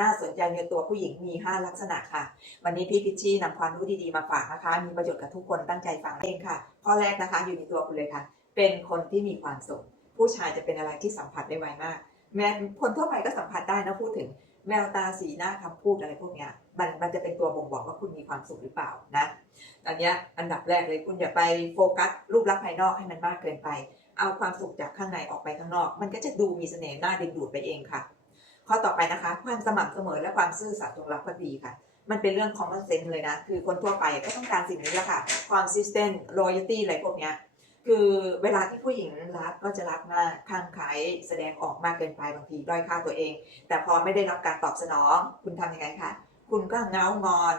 น่าสนใจในตัวผู้หญิงมี 5 ลักษณะค่ะ วันนี้พี่พิชชี่นำความรู้ดีๆมาฝากนะคะ มีประโยชน์กับทุกคนตั้งใจฟังเองค่ะ ข้อแรกนะคะอยู่ในตัวคุณเลยค่ะ เป็นคนที่มีความสุข ผู้ชายจะเป็นอะไรที่สัมผัสได้ไวมาก แม้คนทั่วไปก็สัมผัสได้นะพูดถึงแววตาสีหน้าคำพูดอะไรพวกเนี้ยมันมันจะเป็นตัวบ่งบอกว่าคุณมีความสุขหรือเปล่านะอันนี้อันดับแรกเลยคุณอย่าไปโฟกัสรูปลักษณ์ภายนอกให้มันมากเกินไป เอาความสุขจากข้างในออกไปข้างนอก มันก็จะดูมีเสน่ห์น่าดึงดูดไปเองค่ะ ข้อต่อไปนะคะ ความสม่ำเสมอและความซื่อสัตย์จงรักภักดีค่ะ มันเป็นเรื่อง common sense เลยนะ คือคนทั่วไปก็ต้องการสิ่งนี้แหละค่ะ consistent loyalty อะไรพวกเนี้ยคือเวลาที่ผู้หญิงรักก็จะรักมากข้างใครแสดงออกมากเกินไปบางทีด้อยค่าตัวเอง แต่พอไม่ได้รับการตอบสนอง คุณทำยังไงคะคุณก็เงางอน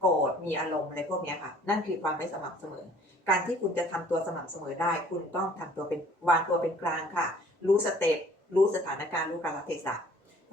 โกรธมีอารมณ์อะไรพวกนี้ค่ะ นั่นคือความไม่สม่ำเสมอ การที่คุณจะทำตัวสม่ำเสมอได้ คุณต้องทำตัวเป็นวางตัวเป็นกลางค่ะ รู้สเต็ปรู้สถานการณ์รู้กาลเทศะ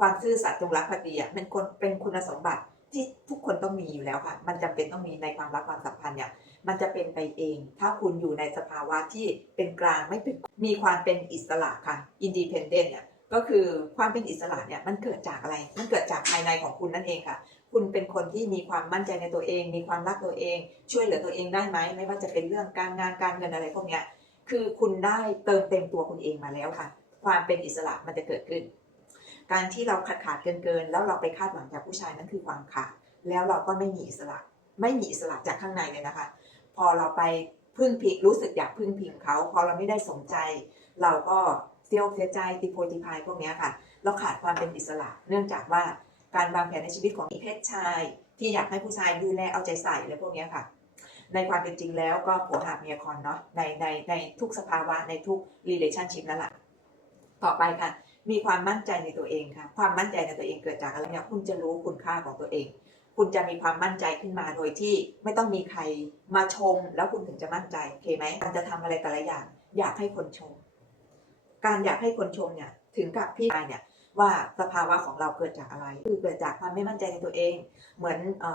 ความซื่อสัตย์จงรักภักดีอะเป็นคนเป็นคุณสมบัติที่ทุกคนต้องมีอยู่แล้วค่ะ มันจำเป็นต้องมีในความรักความสัมพันธ์เนี่ย มันจะเป็นไปเอง ถ้าคุณอยู่ในสภาวะที่เป็นกลางไม่เป็น มีความเป็นอิสระค่ะ independent เนี่ย ก็คือความเป็นอิสระเนี่ย มันเกิดจากอะไร มันเกิดจากภายในของคุณนั่นเองค่ะ คุณเป็นคนที่มีความมั่นใจในตัวเอง มีความรักตัวเอง ช่วยเหลือตัวเองได้ไหม ไม่ว่าจะเป็นเรื่องการงาน การเงินอะไรพวกเนี้ย คือคุณได้เติมเต็มตัวคุณเองมาแล้วค่ะ ความเป็นอิสระมันจะเกิดขึ้น การที่เราขาดขาดเกินเกินๆแล้วเราไปคาดหวังจากผู้ชายนั่นคือความขาด แล้วเราก็ไม่มีอิสระ ไม่มีอิสระจากข้างในเลยนะคะ พอเราไปพึ่งพิงรู้สึกอยากพึ่งพิงเขาพอเราไม่ได้สนใจ เราก็เสียอกเสียใจติโพติพายพวกนี้ค่ะ เราขาดความเป็นอิสระ เนื่องจากว่าการวางแผนในชีวิตของเพศชาย ที่อยากให้ผู้ชายดูแลเอาใจใส่อะไรพวกนี้ค่ะ ในความเป็นจริงแล้วก็ผัวหาเมียคอนเนาะในในในทุกสภาวะในทุก relationship นั่นแหละต่อไปค่ะ มีความมั่นใจในตัวเองค่ะ ความมั่นใจในตัวเองเกิดจากอะไรเนี่ยคุณจะรู้คุณค่าของตัวเอง คุณจะมีความมั่นใจขึ้นมาโดยที่ไม่ต้องมีใครมาชม แล้วคุณถึงจะมั่นใจโอเคไหมการจะทำอะไรแต่ละอย่างอยากให้คนชม การอยากให้คนชมเนี่ยถึงกับพี่ชายเนี่ยว่าสภาวะของเราเกิดจากอะไร คือเกิดจากความไม่มั่นใจในตัวเอง เหมือนอ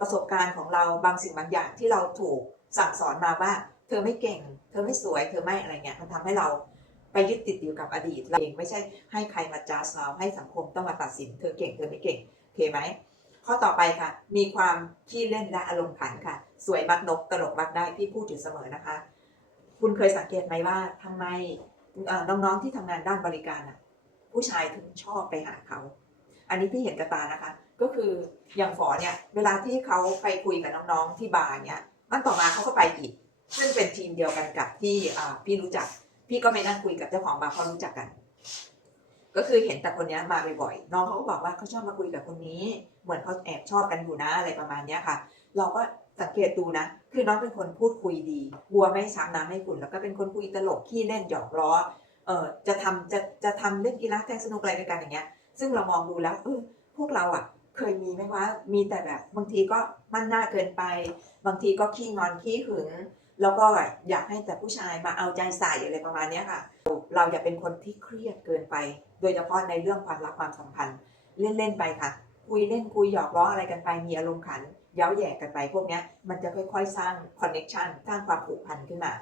ประสบการณ์ของเราบางสิ่งบางอย่างที่เราถูกสั่งสอนมาว่า เธอไม่เก่ง เธอไม่สวย เธอไม่อะไรเงี้ยมันทำให้เรา ยึดติดอยู่กับอดีตเราเองไม่ใช่ให้ใครมาจ้าเราให้สังคมต้องมาตัดสิน เธอเก่งเธอไม่เก่งโอเคไหมข้อต่อไปค่ะ มีความขี้เล่นและอารมณ์ขันค่ะ สวยมักนกตลกมักได้พี่พูดอยู่เสมอนะคะ คุณเคยสังเกตไหมว่าทำไมน้องๆที่ทำงานด้านบริการอะผู้ชายถึงชอบไปหาเขา อันนี้พี่เห็นกระตานะคะ ก็คืออย่างฝอเนี่ยเวลาที่เขาไปคุยกับน้องๆที่บาร์เนี่ยมันต่อมาเขาก็ไปอีก ซึ่งเป็นทีมเดียวกันกับที่พี่รู้จัก พี่ก็ไม่นั่งคุยกับเจ้าของบาร์เขารู้จักกัน ก็คือเห็นแต่คนนี้มาบ่อยๆน้องเขาก็บอกว่าเขาชอบมาคุยกับคนนี้ เหมือนเขาแอบชอบกันอยู่นะอะไรประมาณเนี้ยค่ะ เราก็สังเกตดูนะ คือน้องเป็นคนพูดคุยดี บัวไม่ช้ำน้ำไม่ขุ่นแล้วก็เป็นคนคุยตลกขี้เล่นหยอกล้อ เออจะทำจะจะทำเล่นกีฬาแทงสนุกอะไรด้วยกันอย่างเงี้ย ซึ่งเรามองดูแล้วเออพวกเราอะ เคยมีไหมว่า มีแต่แบบบางทีก็มั่นหน้าเกินไป บางทีก็ขี้งอนขี้หึง แล้วก็อยากให้แต่ผู้ชายมาเอาใจใส่อะไรประมาณนี้ค่ะ เราอย่าเป็นคนที่เครียดเกินไป โดยเฉพาะในเรื่องความรักความสัมพันธ์ เล่นๆไปค่ะ คุยเล่นคุยหยอกล้ออะไรกันไป มีอารมณ์ขัน เย้าแย่กันไปพวกนี้มันจะค่อยๆ สร้างคอนเน็ชันสร้างความผูกพันขึ้นมา